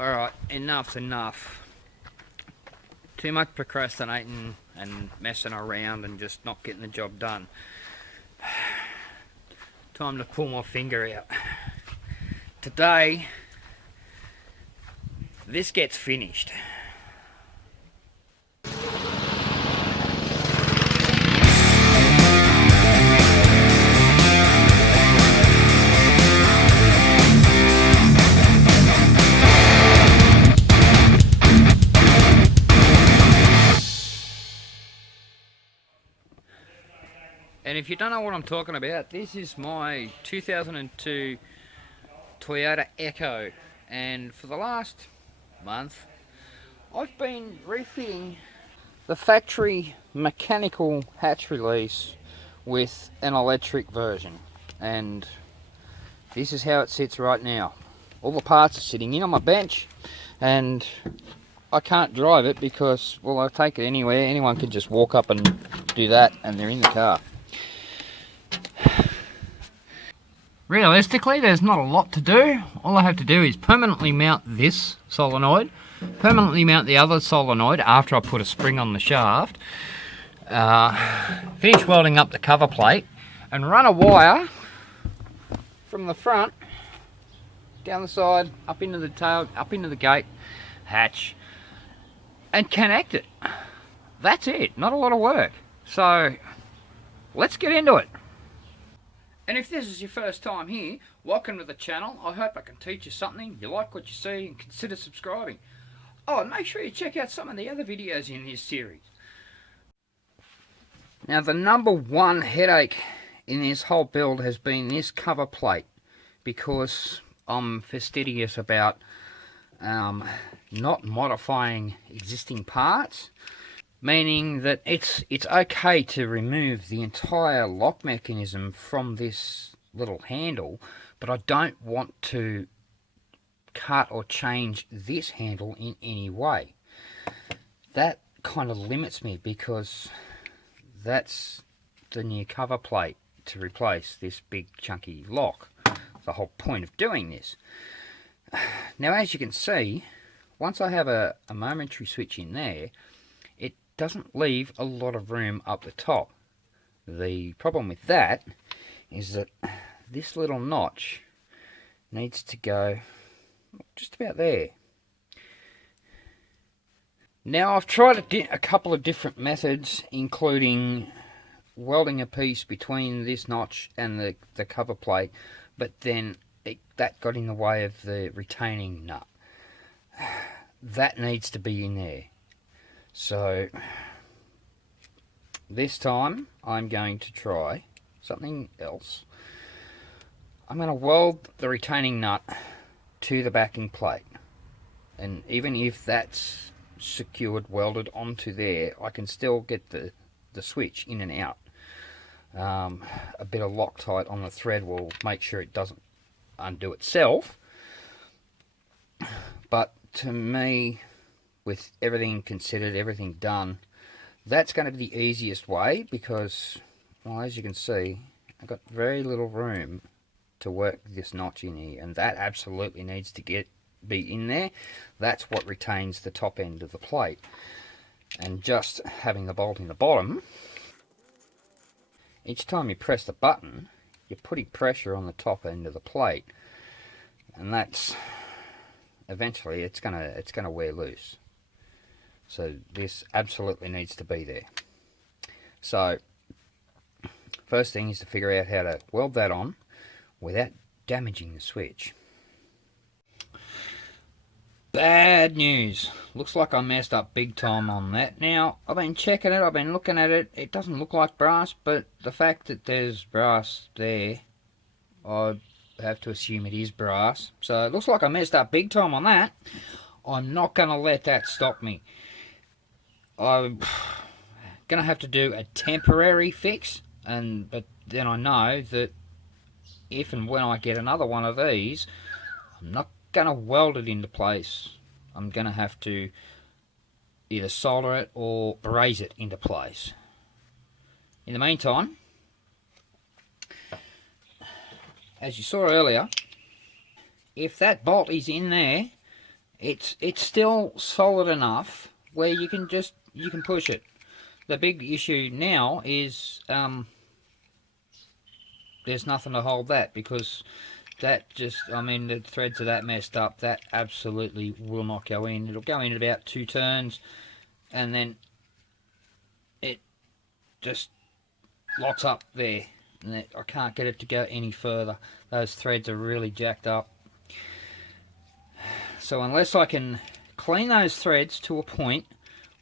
Alright, enough's enough. Too much procrastinating and messing around and just not getting the job done. Time to pull my finger out. Today, this gets finished. And if you don't know what I'm talking about, this is my 2002 Toyota Echo, and for the last month I've been refitting the factory mechanical hatch release with an electric version, and this is how it sits right now. All the parts are sitting in on my bench, and I can't drive it because, well, I'll take it anywhere. Anyone could just walk up and do that and they're in the car. Realistically, there's not a lot to do. All I have to do is permanently mount this solenoid, permanently mount the other solenoid after I put a spring on the shaft, finish welding up the cover plate, and run a wire from the front down the side, up into the tail, up into the gate hatch, and connect it. That's it. Not a lot of work. So let's get into it. And if this is your first time here, welcome to the channel. I hope I can teach you something. You like what you see, and consider subscribing. Oh, and make sure you check out some of the other videos in this series. Now, the number one headache in this whole build has been this cover plate, because I'm fastidious about not modifying existing parts. Meaning that it's okay to remove the entire lock mechanism from this little handle, but I don't want to cut or change this handle in any way. That kind of limits me, because that's the new cover plate to replace this big chunky lock. The whole point of doing this. Now, as you can see, once I have a momentary switch in there, doesn't leave a lot of room up the top. The problem with that is that this little notch needs to go just about there. Now, I've tried a couple of different methods, including welding a piece between this notch and the cover plate, but then that got in the way of the retaining nut. That needs to be in there. So this time I'm going to try something else. I'm going to weld the retaining nut to the backing plate, and even if that's secured, welded onto there, I can still get the switch in and out. A bit of Loctite on the thread will make sure it doesn't undo itself, but to me, with everything considered, everything done, that's going to be the easiest way, because, well, as you can see, I've got very little room to work this notch in here, and that absolutely needs to be in there. That's what retains the top end of the plate. And just having the bolt in the bottom, each time you press the button, you're putting pressure on the top end of the plate, and that's eventually it's gonna wear loose. So this absolutely needs to be there. So first thing is to figure out how to weld that on without damaging the switch. Bad news. Looks like I messed up big time on that. Now, I've been checking it, I've been looking at it. It doesn't look like brass, but the fact that there's brass there, I have to assume it is brass. So it looks like I messed up big time on that. I'm not going to let that stop me. I'm going to have to do a temporary fix, but then I know that if and when I get another one of these, I'm not going to weld it into place. I'm going to have to either solder it or braze it into place. In the meantime, as you saw earlier, if that bolt is in there, it's still solid enough where you can push it. The big issue now is there's nothing to hold that, because that just, I mean, the threads are that messed up, that absolutely will not go in. It'll go in about 2 turns, and then it just locks up there, and I can't get it to go any further. Those threads are really jacked up. So unless I can clean those threads to a point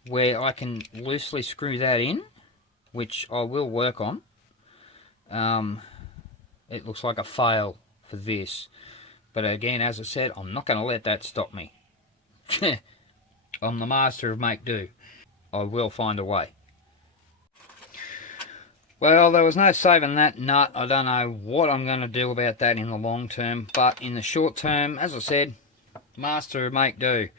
where I can loosely screw that in, which I will work on, it looks like a fail for this. But again, as I said, I'm not going to let that stop me. I'm the master of make do. I will find a way. Well, there was no saving that nut. I don't know what I'm going to do about that in the long term, but in the short term, as I said, master of make do.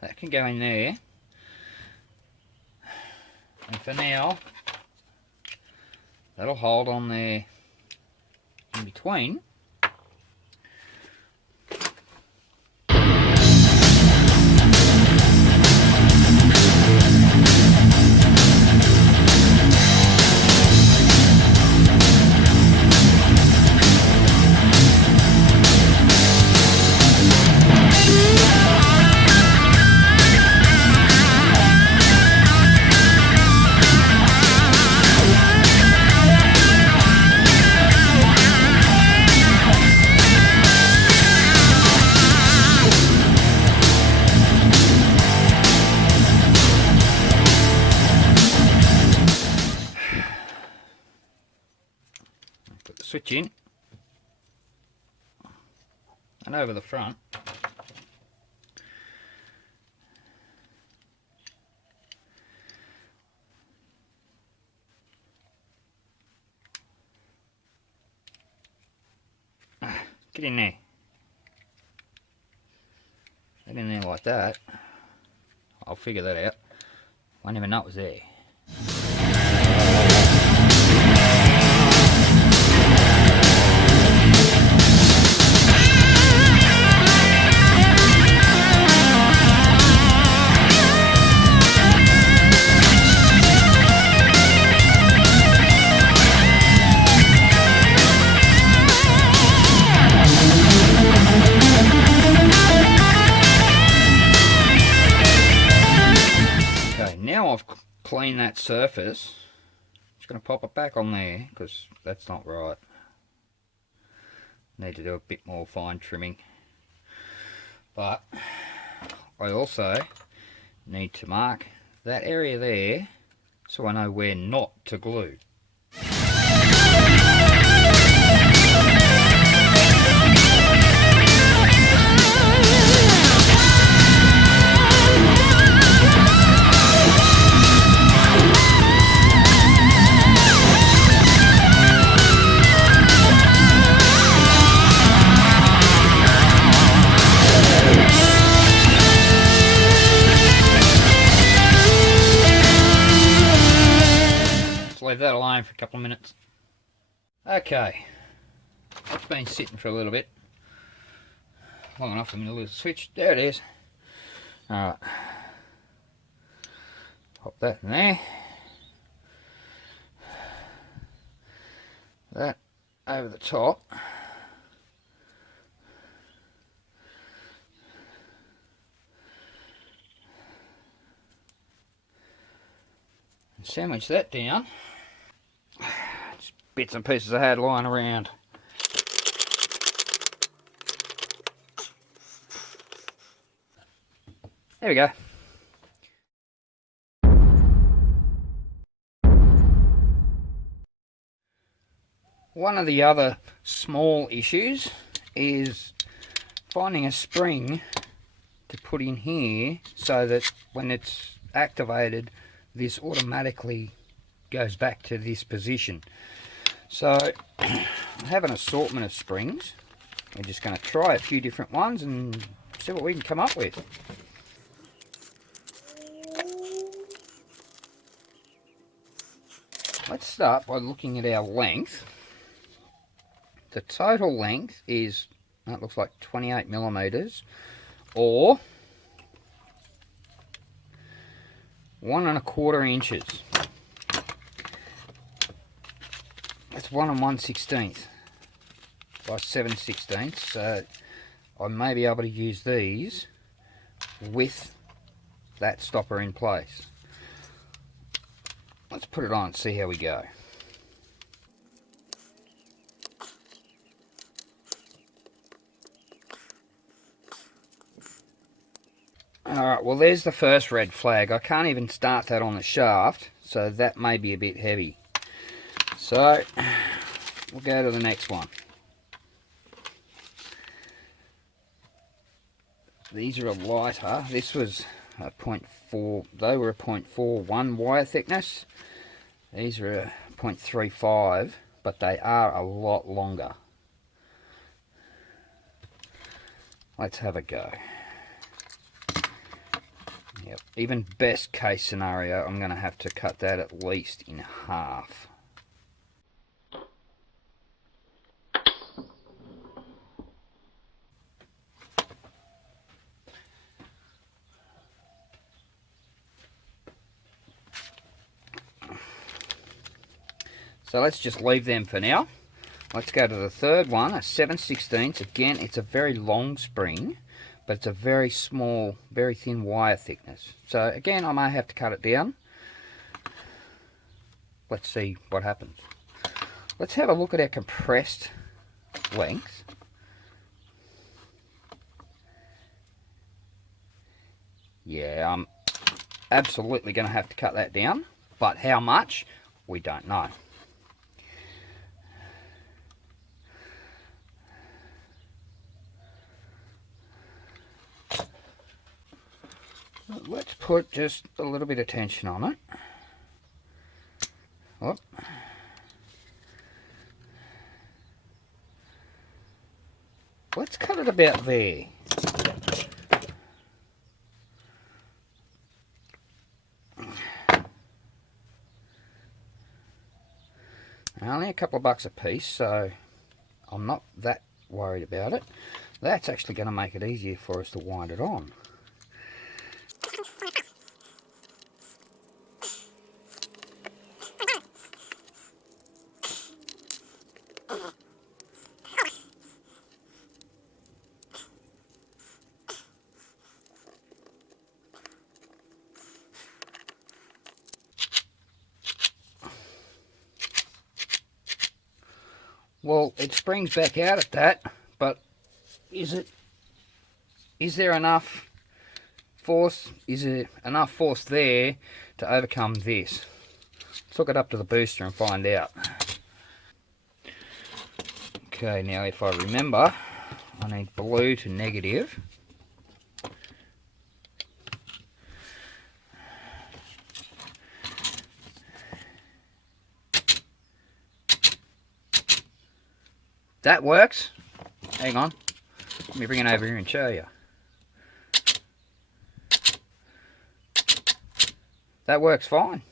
That can go in there. And for now, that'll hold on there in between. Put the switch in and over the front. Get in there. Get in there like that. I'll figure that out. Won't even know it was there. Now I've cleaned that surface, I'm just going to pop it back on there, because that's not right. Need to do a bit more fine trimming. But I also need to mark that area there so I know where not to glue. Leave that alone for a couple of minutes. Okay, it's been sitting for a little bit, long enough for me to lose the switch. There it is. Alright, pop that in there, that over the top, and sandwich that down. Just bits and pieces I had lying around. There we go. One of the other small issues is finding a spring to put in here so that when it's activated, this automatically goes back to this position. So I have an assortment of springs. We're just going to try a few different ones and see what we can come up with. Let's start by looking at our length. The total length is That looks like 28 millimeters, or 1¼ inches. That's 1 1/16 by 7/16. So I may be able to use these with that stopper in place. Let's put it on and see how we go. Alright, well there's the first red flag. I can't even start that on the shaft, so that may be a bit heavy. So we'll go to the next one. These are a lighter. This was a 0.4, they were a 0.41 wire thickness. These are a 0.35, but they are a lot longer. Let's have a go. Yep. Even best case scenario, I'm going to have to cut that at least in half. So let's just leave them for now. Let's go to the third one, a 7/16. Again, it's a very long spring, but it's a very small, very thin wire thickness. So again, I may have to cut it down. Let's see what happens. Let's have a look at our compressed length. Yeah, I'm absolutely going to have to cut that down, but how much, we don't know. Let's put just a little bit of tension on it. Whoop. Let's cut it about there. Only a couple of bucks a piece, so I'm not that worried about it. That's actually going to make it easier for us to wind it on. Well, it springs back out at that, but is there enough force? Is there enough force there to overcome this? Let's hook it up to the booster and find out. Okay, now if I remember, I need blue to negative. That works. Hang on. Let me bring it over here and show you. That works fine.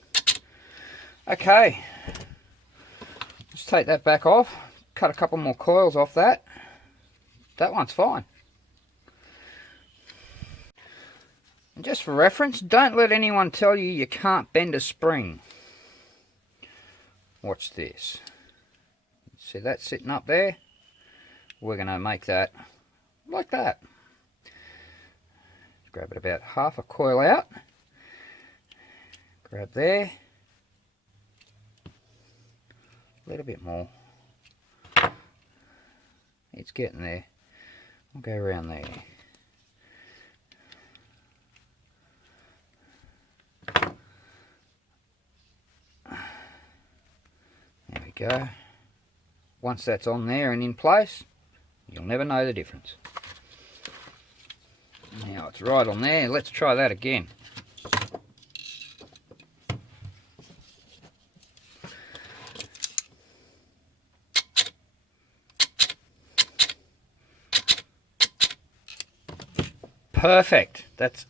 Okay. Let's take that back off. Cut a couple more coils off that. That one's fine. And just for reference, don't let anyone tell you you can't bend a spring. Watch this. See that sitting up there? We're going to make that like that. Grab it about half a coil out. Grab there. A little bit more. It's getting there. We'll go around there. There we go. Once that's on there and in place, you'll never know the difference. Now it's right on there. Let's try that again. Perfect. That's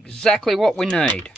exactly what we need.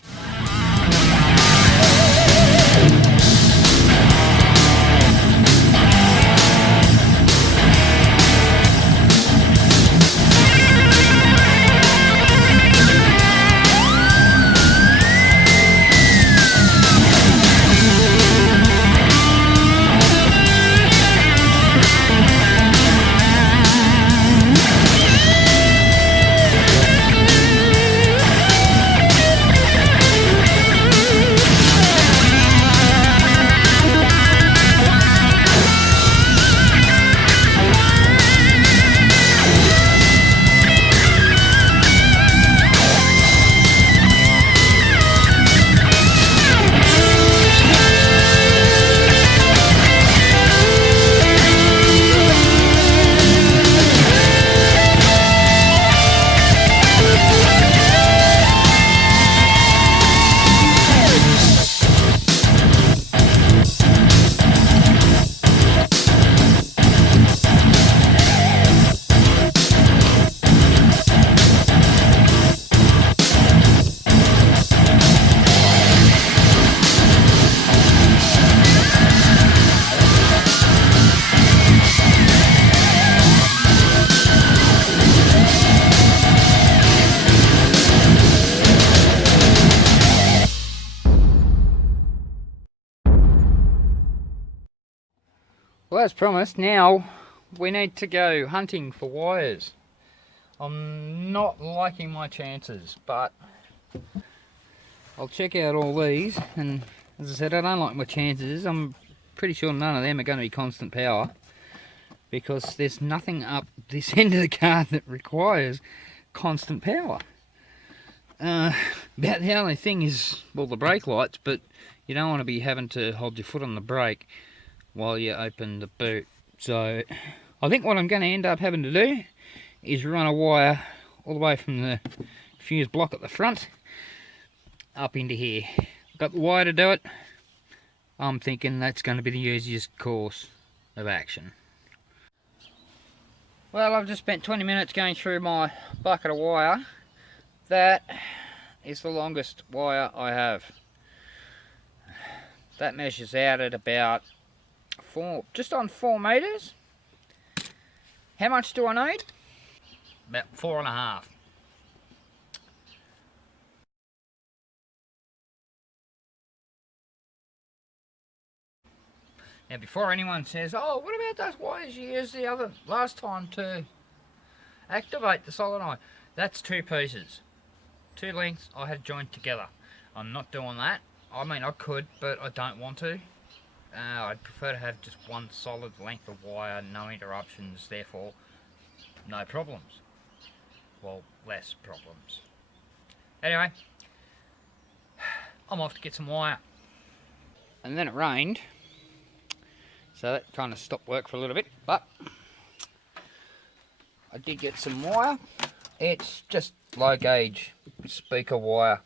Well, as promised, now we need to go hunting for wires. I'm not liking my chances, but I'll check out all these, and as I said, I don't like my chances. I'm pretty sure none of them are going to be constant power, because there's nothing up this end of the car that requires constant power. About the only thing is, well, the brake lights, but you don't want to be having to hold your foot on the brake while you open the boot. So I think what I'm going to end up having to do is run a wire all the way from the fuse block at the front up into here. Got the wire to do it. I'm thinking that's going to be the easiest course of action. Well, I've just spent 20 minutes going through my bucket of wire. That is the longest wire I have. That measures out at about just on 4 metres. How much do I need? About 4.5. Now, before anyone says, oh, what about those wires you used last time to activate the solenoid? That's 2 pieces. 2 lengths I had joined together. I'm not doing that. I mean, I could, but I don't want to. I'd prefer to have just one solid length of wire, no interruptions, therefore no problems. Well, less problems. Anyway, I'm off to get some wire. And then it rained, so that kind of stopped work for a little bit, but I did get some wire. It's just low gauge speaker wire.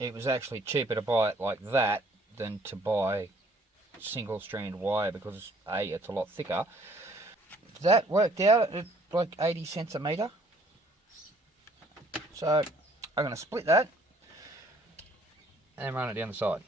It was actually cheaper to buy it like that than to buy single strand wire, because A, it's a lot thicker. That worked out at like 80 cents a metre. So I'm going to split that and run it down the side.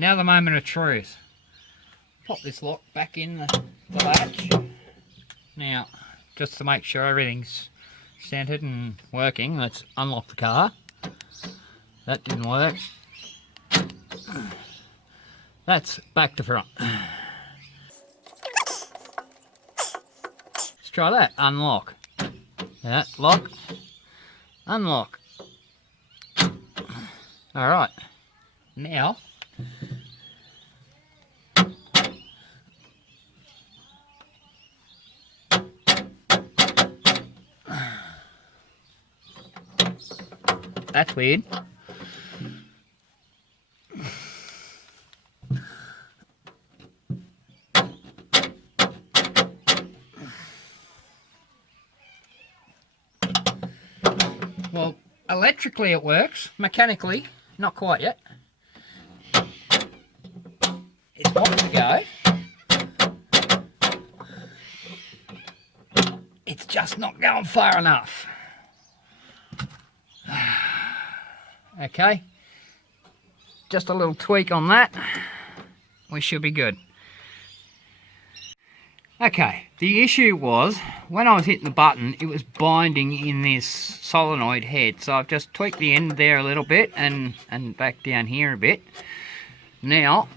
Now the moment of truth. Pop this lock back in the latch. Now, just to make sure everything's centered and working, let's unlock the car. That didn't work. That's back to front. Let's try that. Unlock. Yeah, lock. Unlock. Alright. Now, that's weird. Well, electrically it works. Mechanically, not quite yet. It's wanting to go. It's just not going far enough. Okay. Just a little tweak on that. We should be good. Okay, the issue was, when I was hitting the button, it was binding in this solenoid head. So I've just tweaked the end there a little bit and back down here a bit. Now,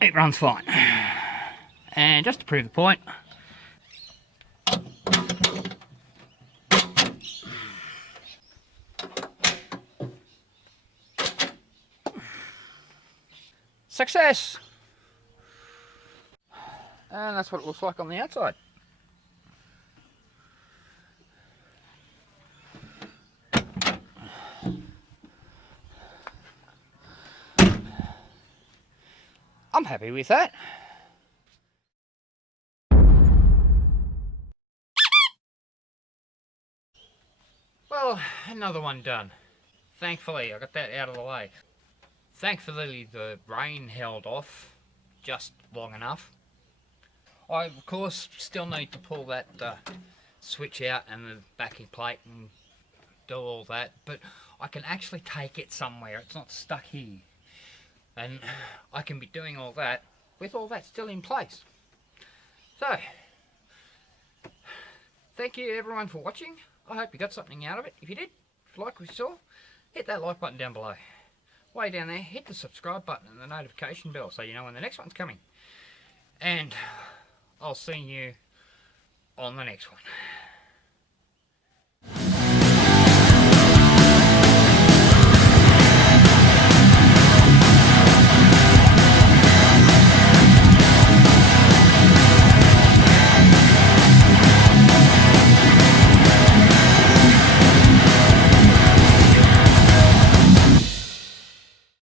it runs fine. And just to prove the point, success! And that's what it looks like on the outside. I'm happy with that. Well, another one done. Thankfully, I got that out of the way. Thankfully, the rain held off just long enough. I, of course, still need to pull that switch out and the backing plate and do all that, but I can actually take it somewhere. It's not stuck here. And I can be doing all that with all that still in place. So, thank you everyone for watching. I hope you got something out of it. If you did, if you like what you saw, hit that like button down below. Way down there, hit the subscribe button and the notification bell so you know when the next one's coming. And I'll see you on the next one.